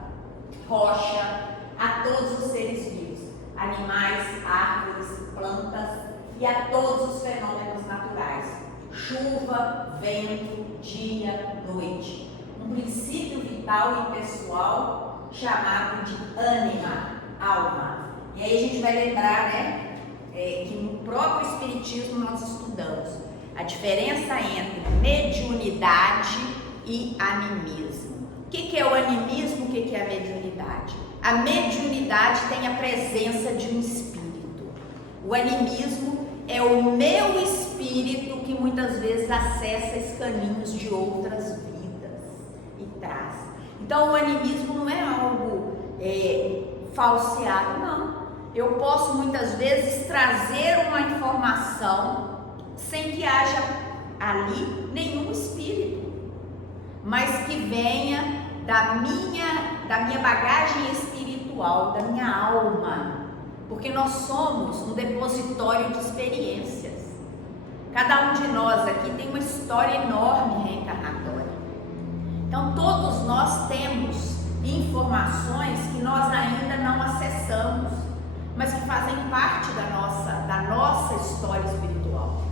rocha, a todos os seres vivos, animais, árvores, plantas e a todos os fenômenos naturais, chuva, vento, dia, noite. Um princípio vital e pessoal chamado de ânima, alma. E aí a gente vai lembrar, né, que no próprio Espiritismo nós estudamos a diferença entre mediunidade e animismo. O que é o animismo? O que é a mediunidade? A mediunidade tem a presença de um espírito. O animismo é o meu espírito que muitas vezes acessa escaninhos de outras vidas e traz. Então o animismo não é algo falseado, não. Eu posso muitas vezes trazer uma informação informação sem que haja ali nenhum espírito, mas que venha da minha bagagem espiritual, da minha alma, porque nós somos um depositório de experiências. Cada um de nós aqui tem uma história enorme reencarnatória. Então todos nós temos informações que nós ainda não acessamos, mas que fazem parte da nossa história espiritual.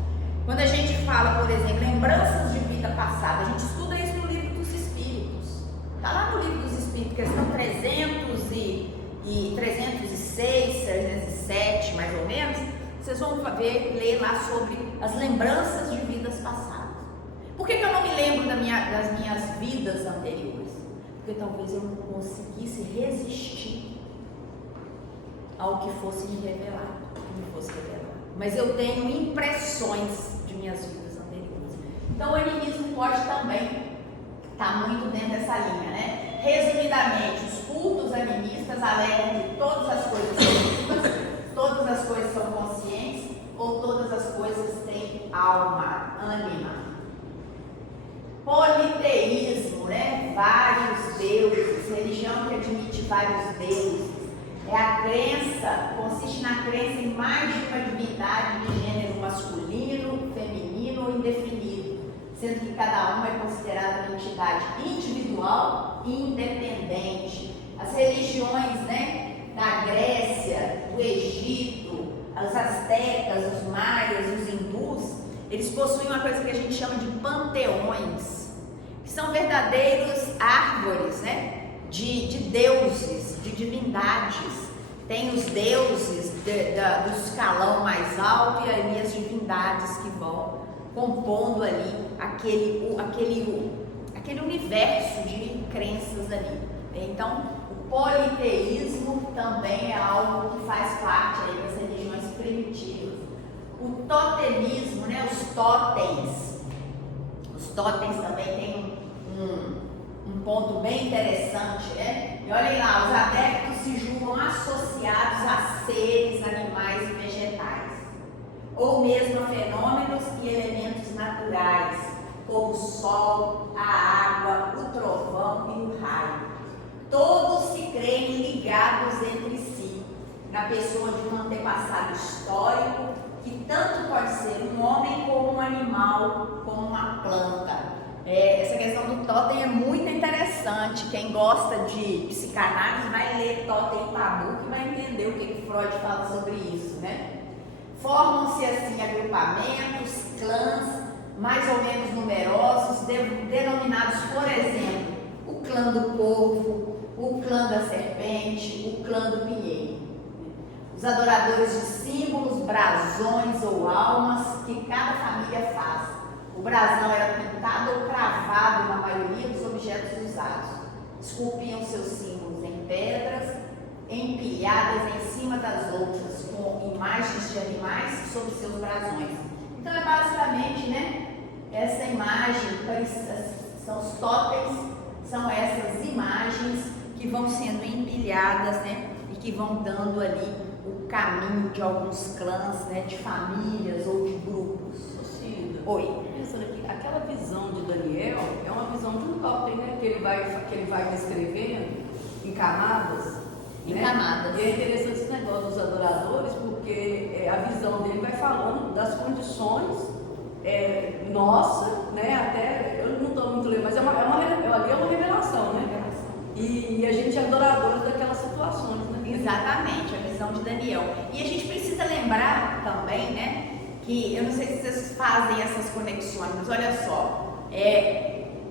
Quando a gente fala, por exemplo, lembranças de vida passada, a gente estuda isso no livro dos Espíritos. Está lá no livro dos Espíritos, questão 306, 307, mais ou menos. Vocês vão ler lá sobre as lembranças de vidas passadas. Por que eu não me lembro das minhas vidas anteriores? Porque talvez eu não conseguisse resistir ao que fosse me revelado, mas eu tenho impressões de minhas vidas anteriores. Então o animismo pode também estar muito dentro dessa linha, né? Resumidamente, os cultos animistas alegam que todas as coisas são vivas, todas as coisas são conscientes, ou todas as coisas têm alma, ânima. Politeísmo, né? Vários deuses, religião que admite vários deuses. É a crença, consiste na crença em mais de uma divindade de gênero masculino, feminino ou indefinido, sendo que cada uma é considerada uma entidade individual e independente. As religiões, né, da Grécia, do Egito, os astecas, os maias, os hindus, eles possuem uma coisa que a gente chama de panteões, que são verdadeiros árvores, né, de deuses, de divindades. Tem os deuses do escalão mais alto e ali as divindades que vão compondo ali aquele universo de crenças ali. Então, o politeísmo também é algo que faz parte aí das religiões primitivas. O totemismo, né, os totens também têm um ponto bem interessante, né? E olhem lá, os adeptos se julgam associados a seres, animais e vegetais, ou mesmo a fenômenos e elementos naturais, como o sol, a água, o trovão e o raio. Todos se creem ligados entre si, na pessoa de um antepassado histórico, que tanto pode ser um homem como um animal, como uma planta. Essa questão do totem é muito interessante. Quem gosta de psicanálise vai ler Totem e Tabu, que vai entender o que Freud fala sobre isso, né? Formam-se assim agrupamentos, clãs, mais ou menos numerosos, denominados, por exemplo, o clã do corvo, o clã da serpente, o clã do pinheiro. Os adoradores de símbolos, brasões ou almas que cada família faz. O brasão era pintado ou cravado na maioria dos objetos usados. Esculpiam seus símbolos em pedras, empilhadas em cima das outras, com imagens de animais sobre seus brasões. Então é basicamente, né, essa imagem, são os totens, são essas imagens que vão sendo empilhadas, né, e que vão dando ali o caminho de alguns clãs, né, de famílias ou de grupos. Oi. Pensando aqui, aquela visão de Daniel é uma visão de um totem, né? Que ele vai descrevendo em camadas. Em né? camadas. E é interessante esse negócio dos adoradores, porque a visão dele vai falando das condições nossa, né? Até, eu não estou muito lendo, mas ali é uma revelação, né? E a gente é adoradores daquelas situações, né? Exatamente, a visão de Daniel. E a gente precisa lembrar também, né? Que eu não sei se vocês fazem essas conexões, mas olha só,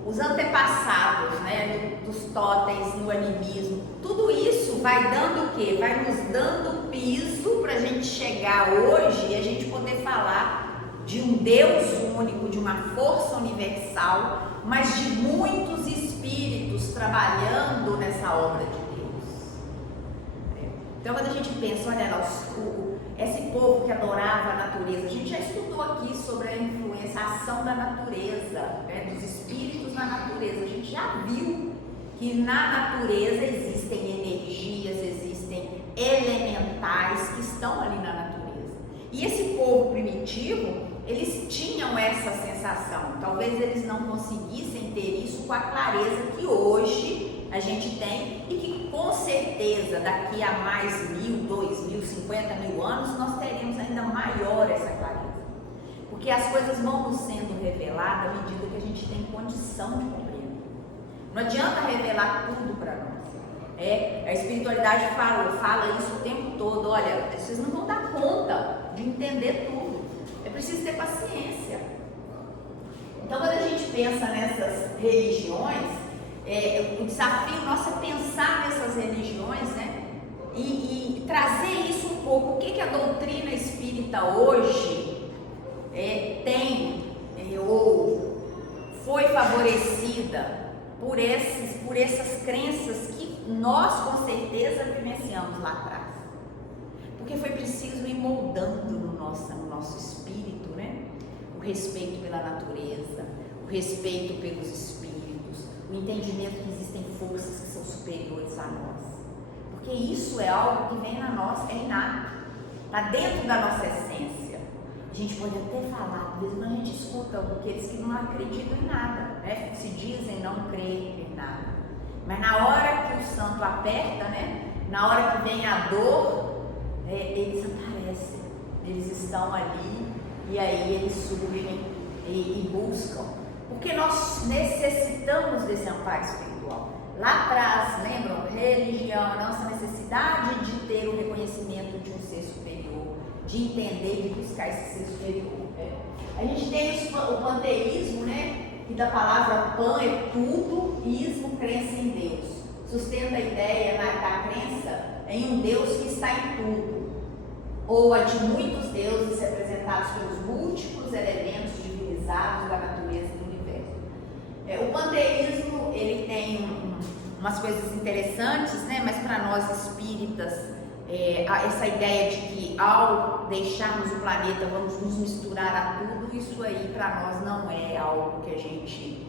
os antepassados, né, dos totens, no animismo, tudo isso vai dando o quê? Vai nos dando piso para a gente chegar hoje e a gente poder falar de um Deus único, de uma força universal, mas de muitos espíritos trabalhando nessa obra de Deus. Então quando a gente pensa, olha lá, esse povo que adorava a natureza, a gente já estudou aqui sobre a influência, a ação da natureza, né, dos espíritos na natureza. A gente já viu que na natureza existem energias, existem elementais que estão ali na natureza. E esse povo primitivo, eles tinham essa sensação. Talvez eles não conseguissem ter isso com a clareza que hoje a gente tem e que com certeza daqui a mais 1.000, 2.000, 50.000 anos nós teremos ainda maior essa clareza. Porque as coisas vão nos sendo reveladas à medida que a gente tem condição de compreender. Não adianta revelar tudo para nós. A espiritualidade fala isso o tempo todo. Olha, vocês não vão dar conta de entender tudo. É preciso ter paciência. Então, quando a gente pensa nessas religiões, o desafio nosso é pensar nessas religiões, né? E trazer isso um pouco. O que a doutrina espírita hoje tem ou foi favorecida por essas crenças que nós com certeza vivenciamos lá atrás, porque foi preciso ir moldando no nosso espírito, né? O respeito pela natureza, o respeito pelos espíritos, o entendimento que existem forças que são superiores a nós, porque isso é algo que vem na nossa, é inato, está dentro da nossa essência. A gente pode até falar, às vezes quando a gente escuta aqueles que não acreditam em nada, né? Se dizem não crer em nada. Mas na hora que o santo aperta, né? Na hora que vem a dor, eles aparecem, eles estão ali e aí eles surgem e buscam. Porque nós necessitamos desse amparo espiritual. Lá atrás, lembram? Religião, a nossa necessidade de ter o reconhecimento de um ser superior, de entender e de buscar esse ser superior. A gente tem o panteísmo, né? Que da palavra pan é tudo, ismo, crença em Deus. Sustenta a ideia da crença em um Deus que está em tudo, ou a de muitos deuses representados pelos múltiplos elementos divinizados da natureza e do universo. O panteísmo, ele tem umas coisas interessantes, né? Mas para nós espíritas, essa ideia de que ao deixarmos o planeta vamos nos misturar a tudo, isso aí para nós não é algo que a gente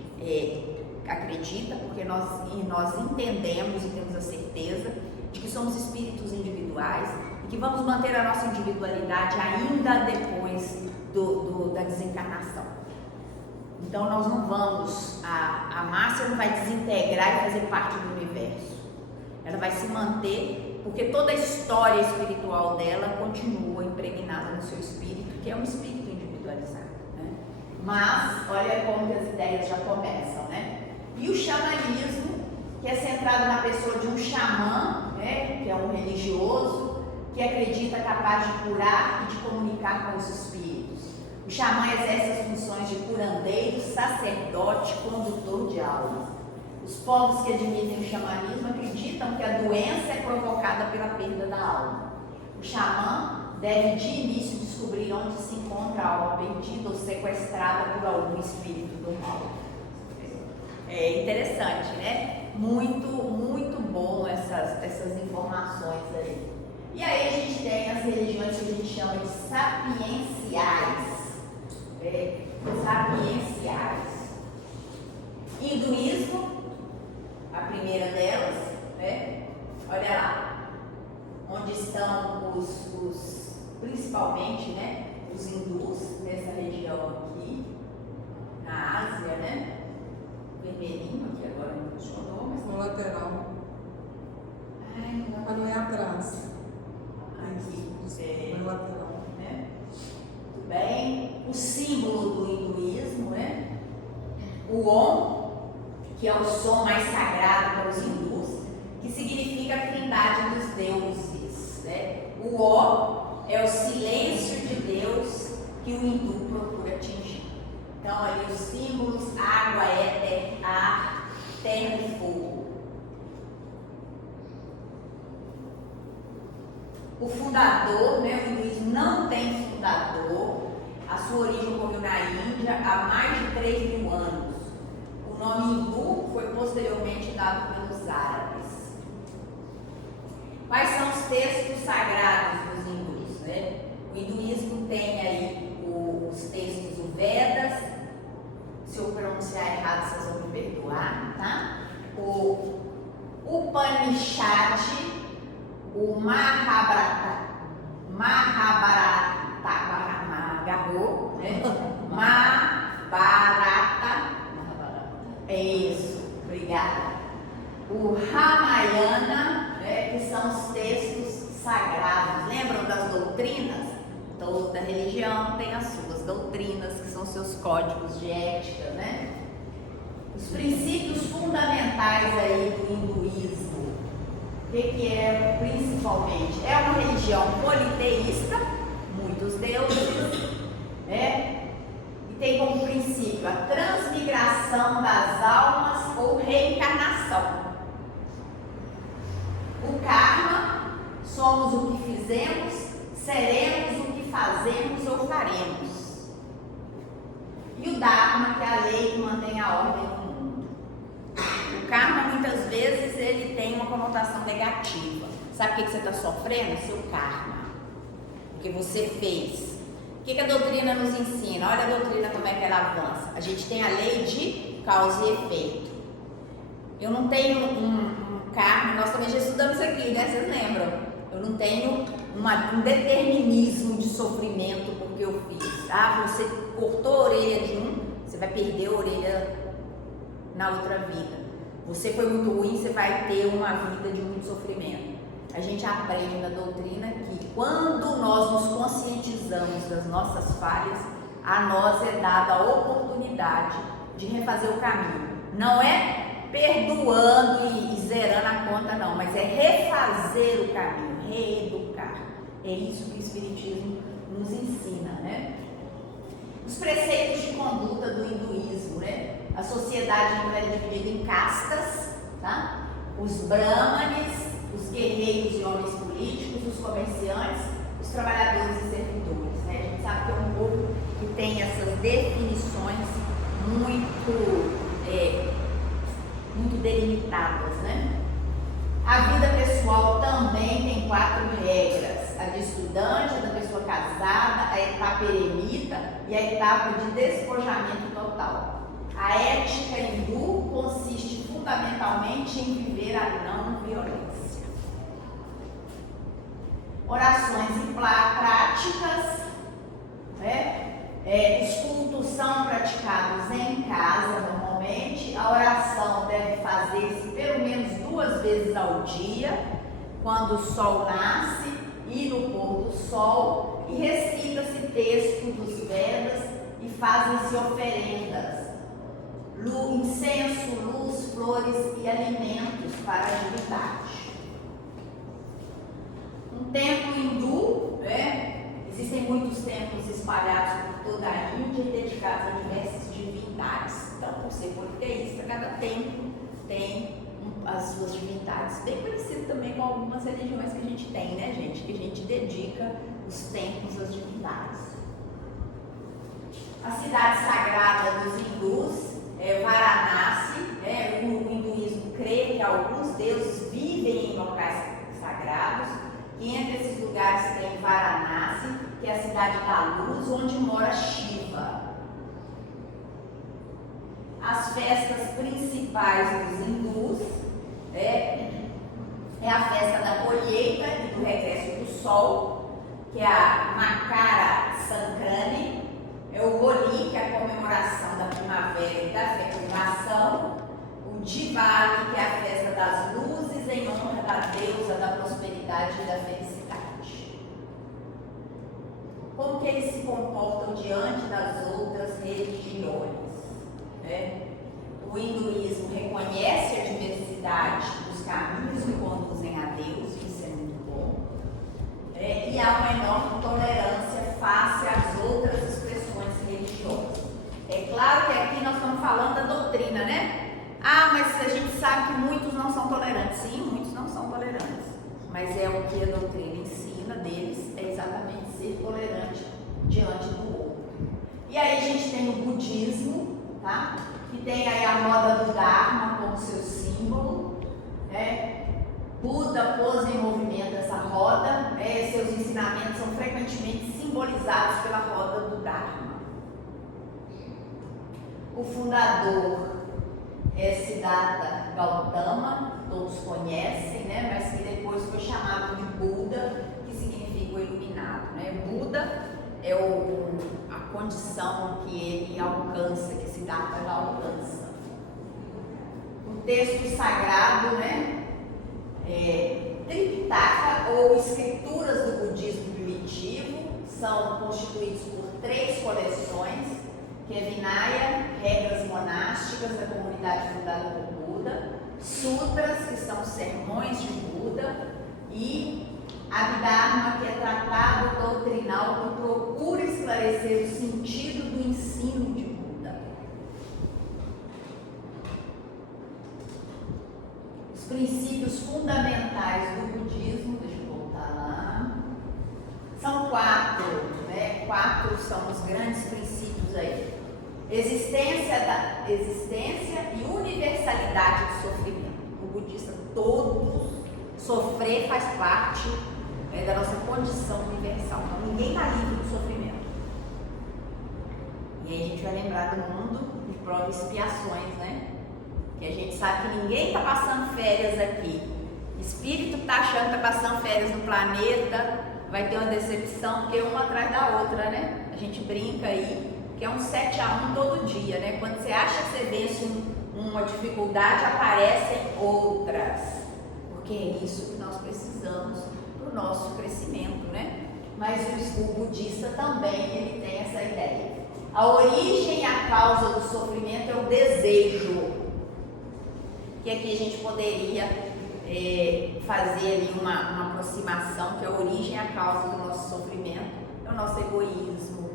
acredita, porque nós entendemos e temos a certeza de que somos espíritos individuais e que vamos manter a nossa individualidade ainda depois da desencarnação. Então nós não vamos, a Márcia não vai desintegrar e fazer parte do universo, ela vai se manter, porque toda a história espiritual dela continua impregnada no seu espírito, que é um espírito individualizado, né? Mas olha como que as ideias já começam, né? E o xamanismo, que é centrado na pessoa de um xamã, né? Que é um religioso, que acredita capaz de curar e de comunicar com os espíritos. O xamã exerce as funções de curandeiro, sacerdote, condutor de almas. Os povos que admitem o xamanismo acreditam que a doença é provocada pela perda da alma. O xamã deve de início descobrir onde se encontra a alma perdida ou sequestrada por algum espírito do mal. É interessante, né? Muito, muito bom essas informações aí. E aí a gente tem as religiões que a gente chama de sapienciais. Sapienciais. Hinduísmo, a primeira delas, né? Olha lá, onde estão principalmente, né, os hindus nessa região aqui, na Ásia, né? Vermelhinho aqui agora não funcionou, mas no lateral. Mas não é atrás. Aqui, no lateral. Né? Muito bem. O símbolo do hinduísmo, né? O Om, que é o som mais sagrado para os hindus, que significa a trindade dos deuses, né? O Ó é o silêncio de Deus que o hindu procura atingir. Então, ali os símbolos: água, éter, ar, terra e fogo. O fundador, né? O hinduísmo não tem fundador. A sua origem ocorreu na Índia há mais de 3.000 anos. O nome hindu foi posteriormente dado pelos árabes. Quais são os textos sagrados dos hindus, né? O hinduísmo tem aí os textos do Vedas. Se eu pronunciar errado, vocês vão me perdoar, tá? O Upanishad, o Mahabharata, Pagou, né? Mahabharata. É isso, obrigada. O Ramayana, né, que são os textos sagrados. Lembram das doutrinas? Toda religião tem as suas doutrinas, que são seus códigos de ética, né? Os princípios fundamentais aí do hinduísmo. O que é principalmente? É uma religião politeísta, muitos deuses, né? E tem como princípio a transmigração das almas ou reencarnação. O karma, somos o que fizemos, seremos o que fazemos ou faremos. E o dharma, que é a lei que mantém a ordem no mundo. O karma, muitas vezes, ele tem uma conotação negativa. Sabe o que você está sofrendo? Seu karma. O que você fez. O que a doutrina nos ensina? Olha a doutrina como é que ela avança. A gente tem a lei de causa e efeito. Eu não tenho um karma, nós também já estudamos isso aqui, né? Vocês lembram? Eu não tenho um determinismo de sofrimento porque eu fiz. Ah, você cortou a orelha de um, você vai perder a orelha na outra vida. Você foi muito ruim, você vai ter uma vida de muito sofrimento. A gente aprende na doutrina que quando nós nos conscientizamos das nossas falhas, a nós é dada a oportunidade de refazer o caminho. Não é perdoando e zerando a conta, não, mas é refazer o caminho, reeducar. É isso que o Espiritismo nos ensina, né? Os preceitos de conduta do hinduísmo, né? A sociedade é dividida em castas, tá? Os brahmanes, os guerreiros e homens políticos, os comerciantes, os trabalhadores e servidores, né? A gente sabe que é um povo que tem essas definições muito delimitadas, né? A vida pessoal também tem 4 regras: a de estudante, a da pessoa casada, a etapa eremita e a etapa de despojamento total. A ética hindu consiste fundamentalmente em viver a não violência. Orações e práticas, né? Os cultos são praticados em casa normalmente. A oração deve fazer-se pelo menos 2 vezes ao dia, quando o sol nasce e no pôr do sol, e recita-se texto dos Vedas e fazem-se oferendas, incenso, luz, flores e alimentos para a divindade. Um templo hindu, né? Existem muitos templos espalhados por toda a Índia e dedicados a diversas divindades. Então, por ser politeísta, cada templo tem as suas divindades. Bem parecido também com algumas religiões que a gente tem, né, gente? Que a gente dedica os templos às divindades. A cidade sagrada dos hindus é Varanasi, né? O hinduísmo crê que alguns deuses vivem em locais sagrados, e entre esses lugares tem Varanasi, que é a cidade da luz, onde mora Shiva. As festas principais dos hindus é a festa da colheita e do regresso do sol, que é a Makara Sankrani, é o Holi, que é a comemoração da primavera e da fecundação, o Diwali, que é a festa das luzes em honra da deusa da prosperidade e da felicidade. Como que eles se comportam diante das outras religiões? O hinduísmo reconhece a diversidade dos caminhos que conduzem a Deus, isso é muito bom, e há uma enorme tolerância face às outras expressões religiosas. É claro que aqui nós estamos falando da doutrina, né? Ah, mas a gente sabe que muitos não são tolerantes. Sim, muitos não são tolerantes, mas é o que a doutrina ensina deles, é exatamente ser tolerante diante do outro. E aí a gente tem o budismo, tá? Que tem aí a roda do Dharma como seu símbolo, né? Buda pôs em movimento essa roda, né? Seus ensinamentos são frequentemente simbolizados pela roda do Dharma. O fundador é Siddhartha Gautama, todos conhecem, né? Mas que depois foi chamado de Buda, que significa o iluminado, né? O Buda é a condição que ele alcança, que Siddhartha já alcança. O texto sagrado, né, Tripitaka, ou escrituras do budismo primitivo, são constituídos por 3 coleções, que é Vinaya, regras monásticas da comunidade fundada por Buda, Sutras, que são sermões de Buda, e Abhidharma, que é tratado doutrinal que procura esclarecer o sentido do ensino de Buda. Os princípios fundamentais do budismo, deixa eu voltar lá, são 4, né? 4 são os grandes princípios aí. Existência e universalidade do sofrimento. O budista, todos, sofrer faz parte da nossa condição universal. Ninguém está livre do sofrimento. E aí a gente vai lembrar do mundo de provas e expiações, né? Que a gente sabe que ninguém está passando férias aqui. Espírito está achando que está passando férias no planeta, vai ter uma decepção, porque uma atrás da outra, né? A gente brinca aí que é um 7-1 todo dia, né? Quando você acha que você vence uma dificuldade, aparecem outras. Porque é isso que nós precisamos para o nosso crescimento, né? Mas o budista também ele tem essa ideia. A origem e a causa do sofrimento é o desejo. Que aqui a gente poderia fazer ali uma aproximação, que a origem e a causa do nosso sofrimento é o nosso egoísmo,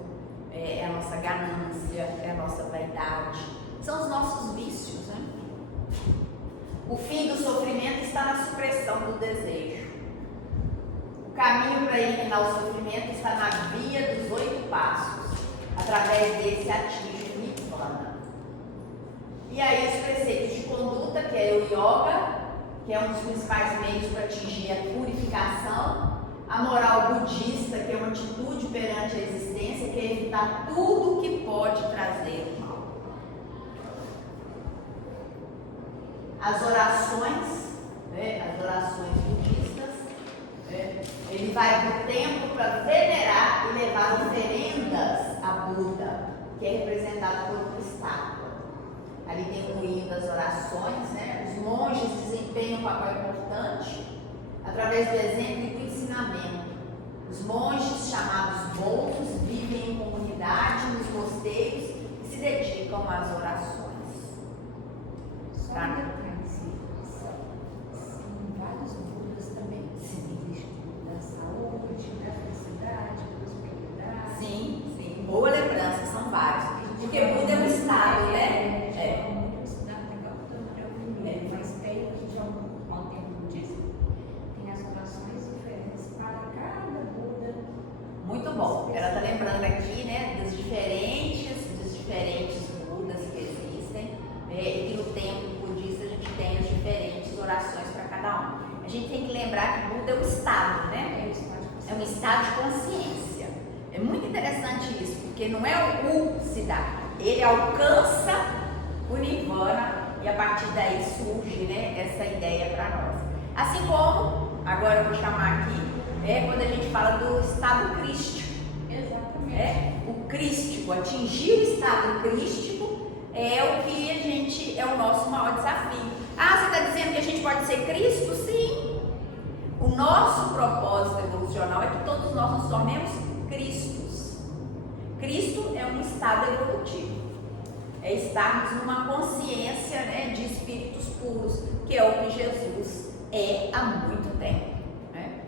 é a nossa ganância, é a nossa vaidade, são os nossos vícios, né? O fim do sofrimento está na supressão do desejo. O caminho para eliminar o sofrimento está na via dos 8 passos. Através dele se atinge o Nirvana. E aí os preceitos de conduta, que é o yoga, que é um dos principais meios para atingir a purificação. A moral budista, que é uma atitude perante a existência, que é evitar tudo que pode trazer o mal. As orações, né, as orações budistas, ele vai para o templo para venerar e levar oferendas a Buda, que é representado por uma estátua. Ali tem o moinho das orações, né? Os monges desempenham um papel importante através do exemplo e do ensinamento. Os monges, chamados monges, vivem em comunidade, nos mosteiros e se dedicam às orações. Tá? Vários Budas também. Sim. Existe da saúde, da felicidade, da prosperidade. Sim, sim. Boa lembrança, são vários. Porque Buda é um estado, né? Muito estudado, legal. Faz tempo que já há um tempo budismo. Tem as orações diferentes para cada Buda. Muito bom. Ela está lembrando aqui, né, dos diferentes Budas que existem, e que no templo budista a gente tem as diferentes orações para cada um. A gente tem que lembrar que Buda é um estado, né? É um estado de consciência. É muito interessante isso, porque não é o Siddhartha. Ele alcança o Nirvana e a partir daí surge, né, essa ideia para nós. Assim como, agora eu vou chamar aqui, quando a gente fala do estado crístico. Exatamente. O crístico, atingir o estado crístico é o que a gente, é o nosso maior desafio. Ah, você está dizendo que a gente pode ser Cristo? Sim. O nosso propósito evolucional é que todos nós nos tornemos Cristos. Cristo é um estado evolutivo. É estarmos numa consciência, né, de espíritos puros, que é o que Jesus é há muito tempo, né?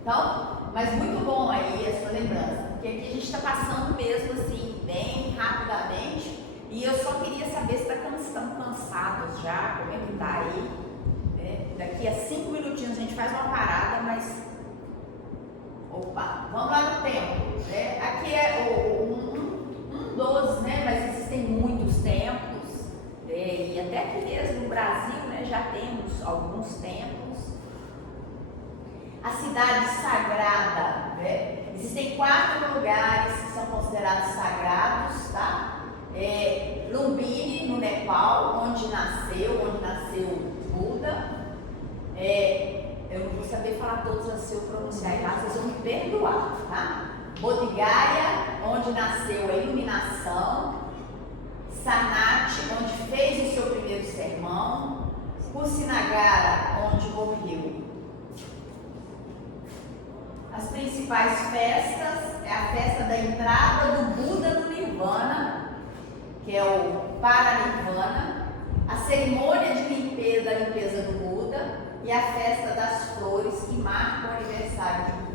Então, mas muito bom aí a sua lembrança, porque aqui a gente está passando mesmo assim, bem rapidamente, e eu só queria saber se estão cansados já, como é que tá aí, né? Daqui a 5 minutinhos a gente faz uma parada, mas opa, vamos lá no tempo, né? Aqui é um dos, né? Mas existem muitos templos, e até aqui mesmo no Brasil, né? Já temos alguns templos. A cidade sagrada, né? Existem 4 lugares que são considerados sagrados, tá? Lumbini, no Nepal, onde nasceu Buda. Eu não vou saber falar todos, se eu pronunciar errado, vocês vão me perdoar, tá? Bodh Gaya, onde nasceu a iluminação, Sanat, onde fez o seu primeiro sermão, Kusinagara, onde morreu. As principais festas é a festa da entrada do Buda no Nirvana, que é o Paranirvana, a cerimônia de limpeza, da limpeza do Buda e a festa das flores, que marca o aniversário de Buda.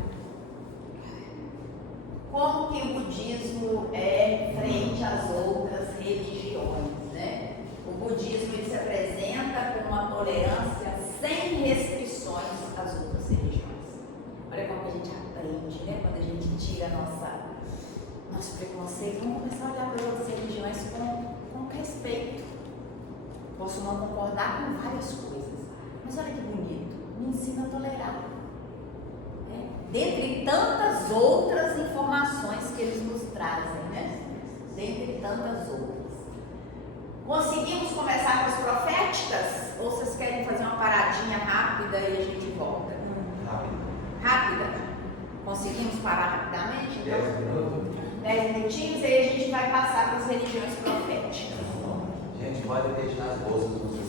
Como que o budismo é frente às outras religiões, né? O budismo ele se apresenta com uma tolerância sem restrições às outras religiões. Olha como que a gente aprende, né? Quando a gente tira nosso preconceito, vamos começar a olhar para as outras religiões com respeito. Posso não concordar com várias coisas, mas olha que bonito, me ensina a tolerar. Dentre tantas outras informações que eles nos trazem, né? Dentre tantas outras. Conseguimos começar com as proféticas? Ou vocês querem fazer uma paradinha rápida e a gente volta? Rápida? Conseguimos parar rapidamente? 10 minutos. 10 minutinhos, aí a gente vai passar para as religiões proféticas. Gente, pode deixar as bolsas no seu